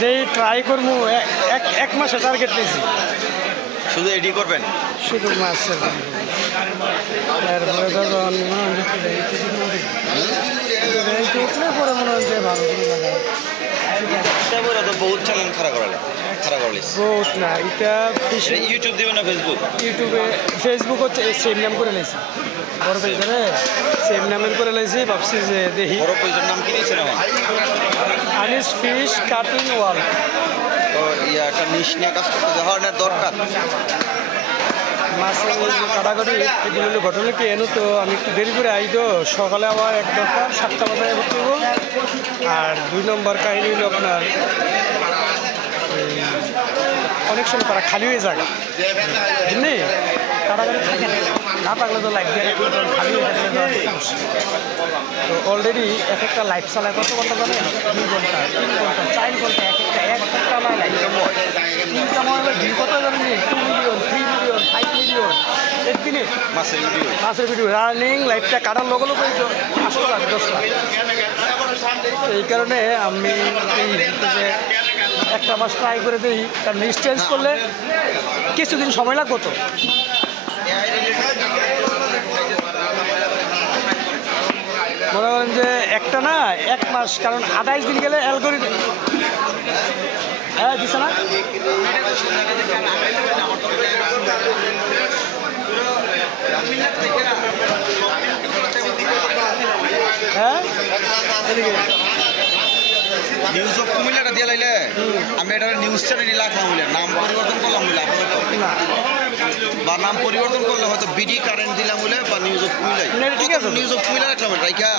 যেই ট্রাই করবো এক মাসে টার্গেট নিয়েছি। শুধু এডি করবেন? শুধু মাছের এরপরে যখন পরে মনে হয় যে ভালো করে লাগায় তো বহুত চ্যানেল খারাপ করালে বহুত না এটা ইউটিউব দিবে না ফেসবুক? ফেসবুক হচ্ছে সেম নাম করে লাইছি, বড় পেজে সেম নামের করে লাইছি। ভাবছি যে দেখি বড় পেজের নাম কি দিয়েছেন? আনিস ফিশ কাটিং ওয়াল। তো একটা নিশ নিয়ে কাজ করতে ধরনের দরকার মাছের কাটাকাটি এগুলো ঘটনা কি এনো, তো আমি একটু দেরি করে আই তো সকালে আবার এক দরকার 7টা বাজায় ভর্তি হবো। আর 2 নম্বর কাহিনী হলো আপনার অনেক সময় তারা খালি হয়ে যায়, বুঝলি? কাটাকাটি থাকে না থাকলে তো লাইট দিয়ে খালি হয়ে থাকলে তো অলরেডি এক একটা লাইট চালায় কত ঘন্টা জানেন? 2 ঘন্টা 3 ঘন্টা 4 ঘন্টা এক একটা লাইট ইনকাম হয় ভিউ কত জানেন? 2 মিলিয়ন 3 মিলিয়ন 5 মিলিয়ন একদিনে মাছের ভিডিও রানিং লাইটটা কাটার লগে লগে 5 লাখ 10 লাখ। এই কারণে আমি এই যে একটা মাস ট্রাই করে দিই, কারণ লিস্ট চেঞ্জ করলে কিছুদিন সময় লাগবে তো। মনে করেন যে একটা না 1 মাস, কারণ 28 দিন গেলে অ্যালগরিদম দিছে না। হ্যাঁ নিউজ অফ কুমিল্লাটা দিয়ে লাইলে আমি এটা নিউজ চ্যানেলে রাখলাম বলে নাম পরিবর্তন করলাম বলে আপাতত, বা নাম পরিবর্তন করলে হয়তো বিডি কারেন্ট দিলাম বলে বা নিউজ অফ কুমিল্লাই। ঠিক আছে, নিউজ অফ কুমিল্লা রাখলাম রাইখা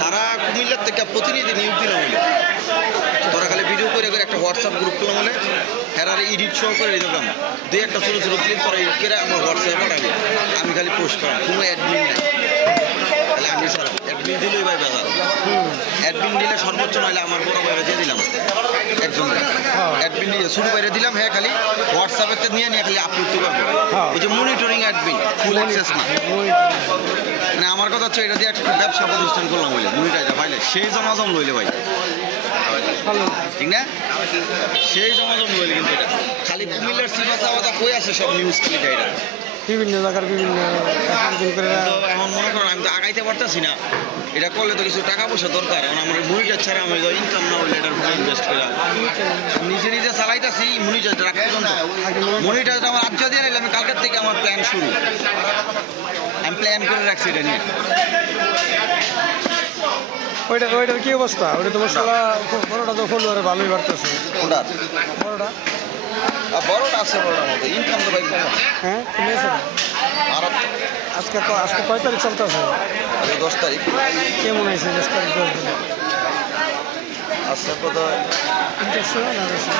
সারা কুমিল্লার থেকে প্রতিনিধি নিউজ দিলাম বলে তোরা খালি ভিডিও করে করে একটা হোয়াটসঅ্যাপ গ্রুপ করলাম বলে হেরারে এডিট শো করে দিলাম 2-1টা ছোটো ছোটো ক্লিপ তোরা এডিট করে আমার হোয়াটসঅ্যাপে পাঠাবি, আমি খালি পোস্ট করাম, কোনো অ্যাডমিন নাই। তাহলে আমি স্যার অ্যাডমিন দিলেই ভাই বাজার অ্যাডমিন দিলে সর্বোচ্চ নইলে আমার বড় বাইরে দিয়ে দিলাম একজন অ্যাডমিন দিয়ে শুরু বাইরে দিলাম। হ্যাঁ খালি হোয়াটসঅ্যাপেতে নিয়ে খালি আপলোড দিতে পারবো। ওই যে মনিটরিং অ্যাডমিন ফুল অ্যাক্সেস না, মানে আমার কথা হচ্ছে এটা দিয়ে একটা ব্যবসা প্রতিষ্ঠান করলাম বলে মনিটাইজার পাইলে সেই জমাজম লইলে ভাই ঠিক না, সেই জমাজম লইলে। কিন্তু এটা খালি কুমিল্লার সিফা চাওয়া কই আছে সব নিউজ ক্লিক এটা বিভিন্ন জায়গার বিভিন্ন এখন মনে করেন আমি তো আগাইতে পারতেছি না, এটা করলে তো কিছু টাকা পয়সা দরকার। এখন আমার মনিটার ছাড়া আমি ইনকাম না হইলে এটার উপরে ইনভেস্ট করে নিজে নিজে চালাইতেছি। মনিটারটা রাখতে মনিটারটা আমার আজ্জা দিয়ে নিলে আমি কালকের থেকে আমার প্ল্যান শুরু, আমি প্ল্যান করে রাখছি এটা নিয়ে। ওইটার কি অবস্থা? ওইটা তোমার সলা বড়টা তো ফলোয়ারে ভালোই বাড়তেছে। কোনটা বড়টা? বড়টা আছে, বড়টার মতো ইনকাম তো ভাই কম। হ্যাঁ তুমি আছে আর আজকে কয় তারিখ চলতেছে? 10 তারিখ। কেমন হয়েছে 10 তারিখ 10 দিন? আচ্ছা কত?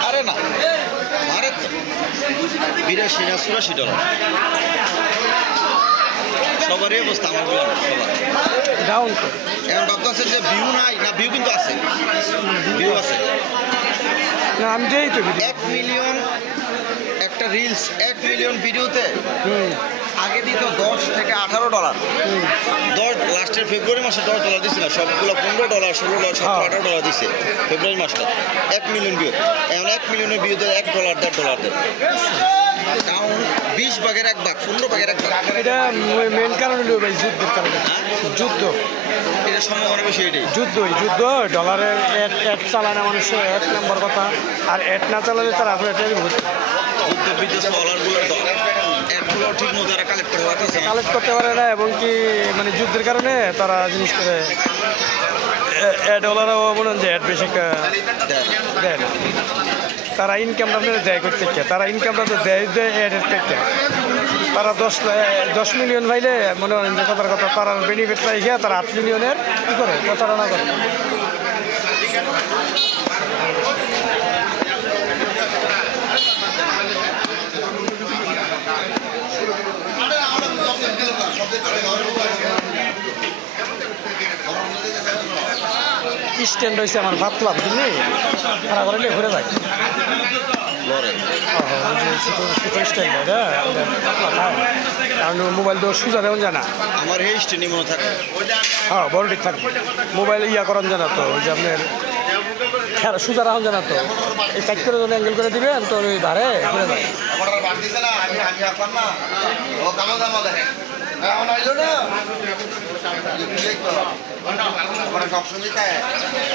আরে না আরে $82 না $84 সবারই অবস্থা, আমার বললাম সবার ডাউন তো। এখন ভাবতেছেন যে ভিউ নাই, না ভিউ কিন্তু আছে, ভিউ আছে না। আমি যেই তো 1 মিলিয়ন একটা রিলস 1 মিলিয়ন ভিডিওতে আগে দিত $10 থেকে $18। লাস্টের ফেব্রুয়ারি মাসে $10 দিচ্ছে না, সবগুলো $15 $16 $17 $18 দিচ্ছে ফেব্রুয়ারি মাসটা 1 মিলিয়ন ভিউ। এখন 1 মিলিয়নের ভিউতে $1 $1.5 দেয়, ডাউন 20 ভাগের 1 ভাগ 15 ভাগের 1 ভাগ। এটা মেন কারণ হলো ভাই যুদ্ধের কারণে। যুদ্ধ এটা সম্ভাবনা বেশি, এটাই যুদ্ধ ডলারের অ্যাড চালায় না মানুষের 1 নম্বর কথা। আর অ্যাড না চালালে তারা আপনার যুদ্ধ বিদ্যুৎ ডলারগুলো অ্যাডগুলো ঠিক মতো তারা কালেক্ট করতে পারে না, এবং কি মানে যুদ্ধের কারণে তারা জিনিস করে অ্যাড ডলারও মনে হয় যে অ্যাড বেশি দেয় না। তারা ইনকামটা দেয় করতে, তারা ইনকামটা তো দেয় অ্যাডের থেকে। তারা 10 মিলিয়ন ভাইলে মনে করেন যে কথার কথা তারা বেনিফিট পাই গিয়া তারা 8 মিলিয়নের কী করে প্রচারণা করে। স্ট্যান্ড হয়েছে আমার ভাবলাম বুঝলি খারাপ করে ঘুরে যায় লড়ে ছোটো স্ট্যান্ড পাতলা খায় কারণ মোবাইল তো সুজা দেওয়া যায় না আমার এই স্টেনি মনে থাকে হ্যাঁ বড় ঠিক থাকবে মোবাইল ইয়া করান জানা তো ওই যে আপনার খেলা সুজা রাখুন জানা তো এই সাইড করে যদি অ্যাঙ্গেল করে দিবেন তো ওই ধারে ঘুরে যায় সবসময়